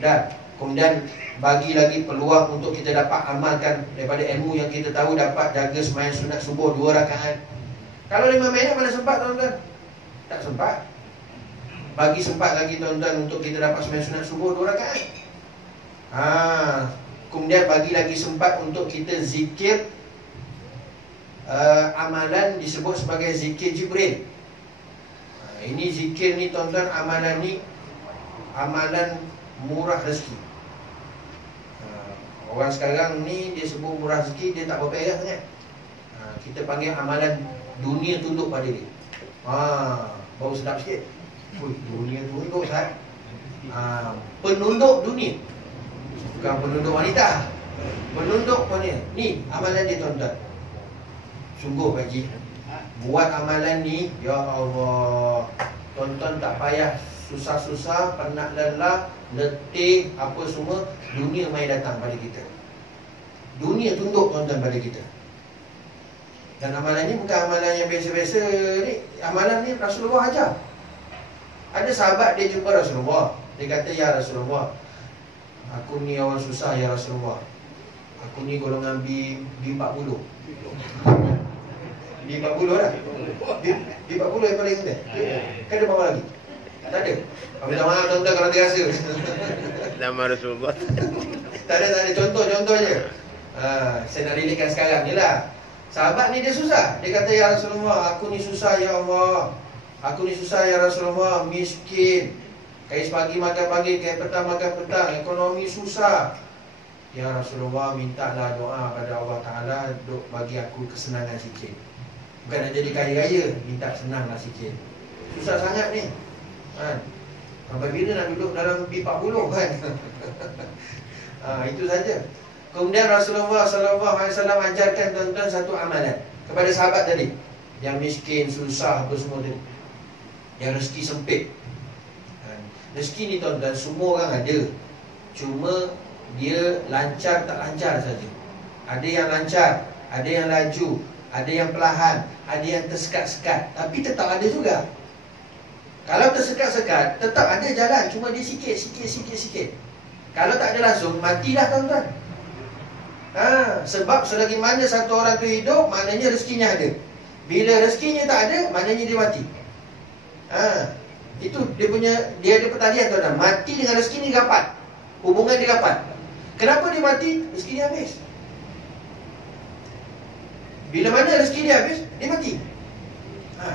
Dan kemudian bagi lagi peluang untuk kita dapat amalkan daripada ilmu yang kita tahu, dapat jaga sembahyang sunat subuh 2 rakaat. Kalau 5 minit mana sempat tuan-tuan? Tak sempat. Bagi sempat lagi tuan-tuan untuk kita dapat sembahyang sunat subuh 2 rakaat. Kemudian bagi lagi sempat untuk kita zikir, amalan disebut sebagai zikir Jibril. Ini zikir ni tuan-tuan, amalan ni amalan murah rezeki. Orang sekarang ni dia sebut murah rezeki, dia tak berpayah sangat. Kita panggil amalan dunia tunduk pada dia. Baru sedap sikit. Dunia tunduk, Ustaz. Penunduk dunia, bukan penunduk wanita. Menunduk pun ni. Ni amalan dia tuan-tuan. Sungguh Pak Haji, buat amalan ni, ya Allah, tuan-tuan tak payah susah-susah, penat lelah, letih, apa semua. Dunia mai datang pada kita. Dunia tunduk tuan-tuan pada kita. Dan amalan ni bukan amalan yang biasa-biasa ni. Amalan ni Rasulullah ajar. Ada sahabat dia jumpa Rasulullah. Dia kata, ya Rasulullah, aku ni orang susah ya Rasulullah. Aku ni golongan B40. B40 lah. B40 yang paling rendah. Kan ada berapa lagi? Tak ada. Minta maaf tuan-tuan kalau terasa. Nama Rasulullah. Tak ada. Contoh je. Saya nak relatekan sekarang ni lah. Sahabat ni dia susah. Dia kata, ya Rasulullah, aku ni susah ya Allah. Aku ni susah ya Rasulullah, miskin. Kais pagi makan pagi, kais petang makan petang, ekonomi susah. Ya Rasulullah, mintalah doa pada Allah Ta'ala, duk bagi aku kesenangan sikit. Bukan nak jadi kaya raya, minta senanglah sikit. Susah sangat ni kan? Sampai bila nak duduk dalam B40 kan? Itu saja. Kemudian Rasulullah SAW ajarkan tuan-tuan satu amalan kepada sahabat tadi, yang miskin, susah, apa semua tadi, yang rezeki sempit. Rezeki ni tuan-tuan semua orang ada. Cuma dia lancar tak lancar saja. Ada yang lancar, ada yang laju, ada yang perlahan, ada yang tersekat-sekat. Tapi tetap ada juga. Kalau tersekat-sekat, tetap ada jalan. Cuma dia sikit. Kalau tak ada langsung, matilah tuan-tuan. Sebab selagi mana satu orang tu hidup, maknanya rezekinya ada. Bila rezekinya tak ada, maknanya dia mati. Itu dia ada pertalian tuan-tuan. Mati dengan rezeki ni rapat. Hubungan dia rapat. Kenapa dia mati? Rezeki dia habis. Bila mana rezeki dia habis, dia mati.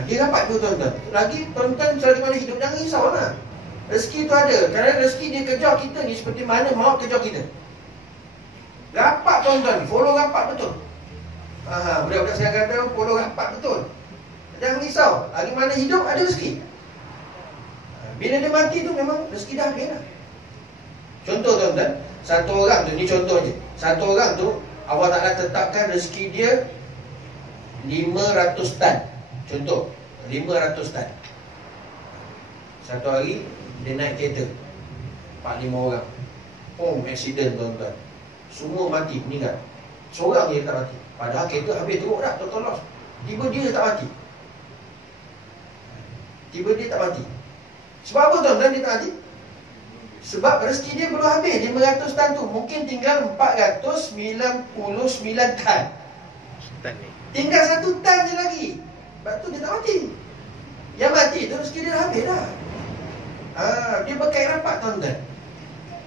Dia rapat tu tuan-tuan. Lagi tuan-tuan selagi mana hidup, jangan risau lah. Rezeki tu ada. Kerana rezeki dia kejar kita ni seperti mana maut kejar kita. Rapat tuan-tuan. Follow rapat betul. Budak-budak saya kata follow rapat betul. Jangan risau. Lagi mana hidup, ada rezeki. Bila dia mati tu memang rezeki dah habis lah. Contoh tuan-tuan, satu orang tu, ni contoh je. Satu orang tu Allah Ta'ala tetapkan rezeki dia 500 tan. Contoh 500 tan. Satu hari dia naik kereta 4-5 orang. Accident tuan-tuan. Semua mati, meninggal. Seorang je tak mati. Padahal kereta habis teruk dah, total loss. Tiba dia tak mati. Sebab apa tuan-tuan dia tak mati? Sebab rezeki dia belum habis. 500 tan tu mungkin tinggal 499 tan. Tinggal 1 tan je lagi. Sebab tu dia tak mati. Yang mati tu rezeki dia dah habis dah. Dia berkait rapat tuan-tuan.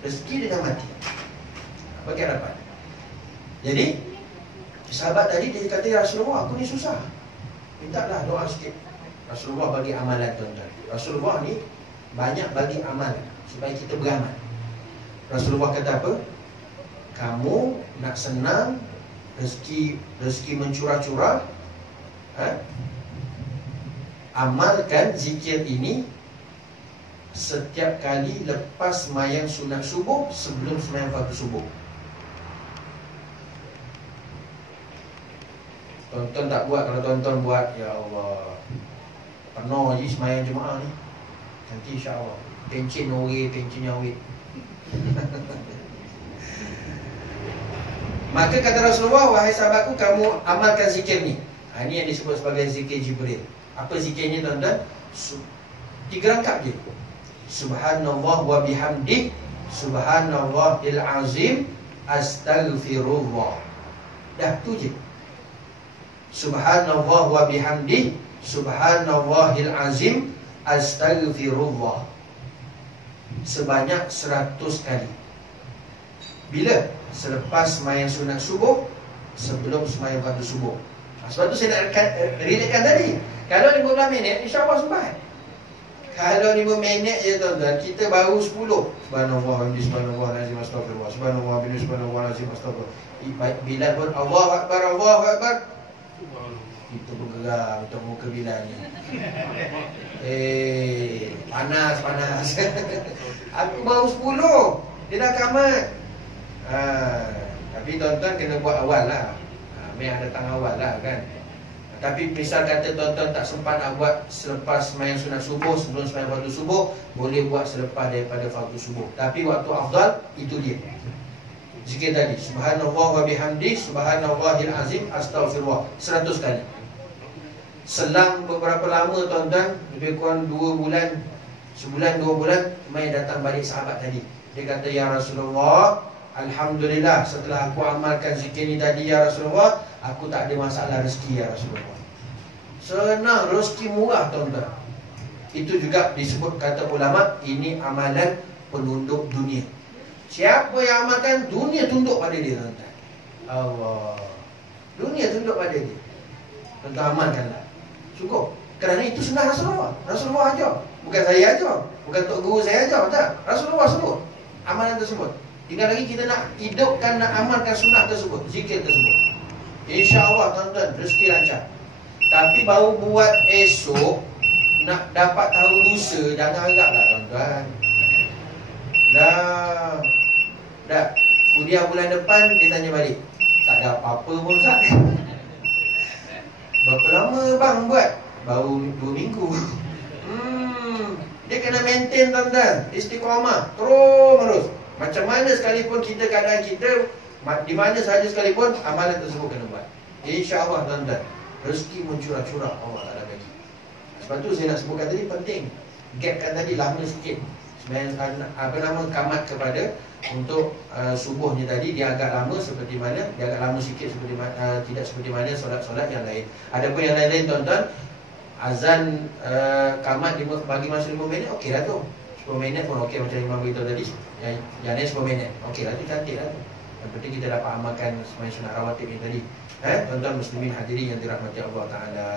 Rezeki dengan mati berkait rapat. Jadi sahabat tadi dia kata, ya Rasulullah, aku ni susah, mintalah doa sikit. Rasulullah bagi amalan tuan-tuan. Rasulullah ni banyak bagi amal supaya kita beramal. Rasulullah kata apa? Kamu nak senang, rezeki mencurah-curah, amalkan zikir ini setiap kali lepas sembahyang sunat subuh, sebelum sembahyang fardu subuh. Tonton tak buat. Kalau tonton buat, ya Allah, penuh je sembahyang jemaah ni. Nanti insya-Allah pencin ori, pencin nyawit. Maka kata Rasulullah, wahai sahabatku, kamu amalkan zikir ni. Ini yang disebut sebagai zikir Jibril. Apa zikirnya tuan-tuan? 3 rakaat je. Subhanallah wa bihamdih, subhanallahil azim, astaghfirullah. Dah tu je. Subhanallah wa bihamdih, subhanallahil azim, astaghfirullah. Sebanyak 100 kali. Bila? Selepas sembahyang sunat subuh, sebelum sembahyang fardu subuh. Sebab tu saya nak relatekan tadi. Kalau 15 minit, insya-Allah sempat. Kalau 5 minit je tuan-tuan, kita baru 10. Subhanallah hamdi, subhanallah lazim, astagfirullah. Subhanallah hamdi, subhanallah lazim, astagfirullah. Bilal pun Allahu akbar, Allahu akbar. Kita bergerak untuk muka Bilal ni. Panas. Aku baru 10. Dia dah kamat. Tapi tuan-tuan kena buat awal lah. Memang datang awal lah kan. Tapi misal kata tuan-tuan tak sempat nak buat selepas sembahyang sunat subuh, sebelum sembahyang fardu subuh, boleh buat selepas daripada fardu subuh. Tapi waktu afdal itu dia. Zikir tadi, subhanallah wa bihamdi, subhanallahil azim, astaghfirullah 100 kali. Selang beberapa lama tuan-tuan, lebih kurang 2 bulan, sebulan 2 bulan, mai datang balik sahabat tadi. Dia kata, ya Rasulullah, alhamdulillah setelah aku amalkan zikir ni tadi ya Rasulullah, aku tak ada masalah rezeki ya Rasulullah. Senang, rezeki murah tuan-tuan. Itu juga disebut kata ulama, ini amalan penunduk dunia. Siapa yang amalkan, dunia tunduk pada dia tuan-tuan. Allah, dunia tunduk pada dia. Tuan-tuan amalkanlah. Cukup. Kerana itu sunnah Rasulullah. Rasulullah ajar. Bukan saya ajar, bukan tok guru saya ajar, tak. Rasulullah sebut amalan tersebut. Tinggal lagi kita nak hidupkan, nak amalkan sunnah tersebut, zikir tersebut. InsyaAllah tuan-tuan, rezeki lancar. Tapi baru buat esok, nak dapat tahu lusa, jangan haraplah tuan-tuan. Dah kuliah bulan depan, dia tanya balik, tak ada apa-apa pun Ustaz. Berapa lama bang buat? Baru 2 minggu. Dia kena maintain tuan-tuan, istiqamah, terus. Macam mana sekalipun kita, keadaan kita, di mana sahaja sekalipun, amalan tersebut kena buat. InsyaAllah tuan-tuan, rezeki mencurah-curah Allah Ta'ala bagi. Sebab tu saya nak sebutkan tadi penting, gapkan tadi lama sikit. Kamat kepada untuk subuhnya tadi, dia agak lama seperti mana, dia agak lama sikit seperti mana, tidak seperti mana solat-solat yang lain. Adapun yang lain-lain tuan-tuan, azan kamat bagi masa 5 minit, okey lah tu. 10 minit pun okey, macam Imam beritahu tadi. Yang ni 10 minit, okey lah tu, cantik lah tu. Yang penting kita dapat amalkan sembahyang sunat rawatib ni tadi. Tuan-tuan muslimin hadirin yang dirahmati Allah Ta'ala.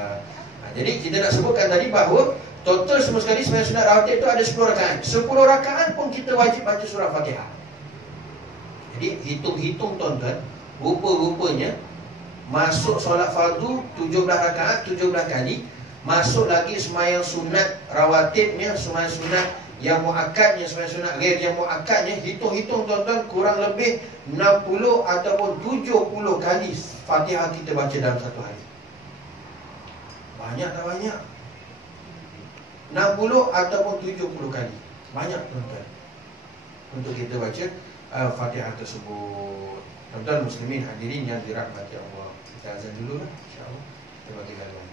Jadi kita nak sebutkan tadi bahawa total semua sekali sembahyang sunat rawatib itu ada 10 rakaat. 10 rakaat pun kita wajib baca surah Fatihah. Jadi hitung-hitung tuan-tuan, rupa-rupanya masuk solat fardu 17 rakaat, 17 kali. Masuk lagi sembahyang sunat rawatibnya, sembahyang sunat yang muakkadnya, sembahyang sunat ghair yang muakkadnya, hitung-hitung tuan-tuan, kurang lebih 60 ataupun 70 kali Fatihah kita baca dalam satu hari. Banyak tak banyak? 60 ataupun 70 kali. Banyak tuan-tuan untuk kita baca Fatihah tersebut. Tuan-tuan muslimin hadirin yang dirahmati Allah, kita azan dulu lah, insya-Allah. Kita bagi kalian.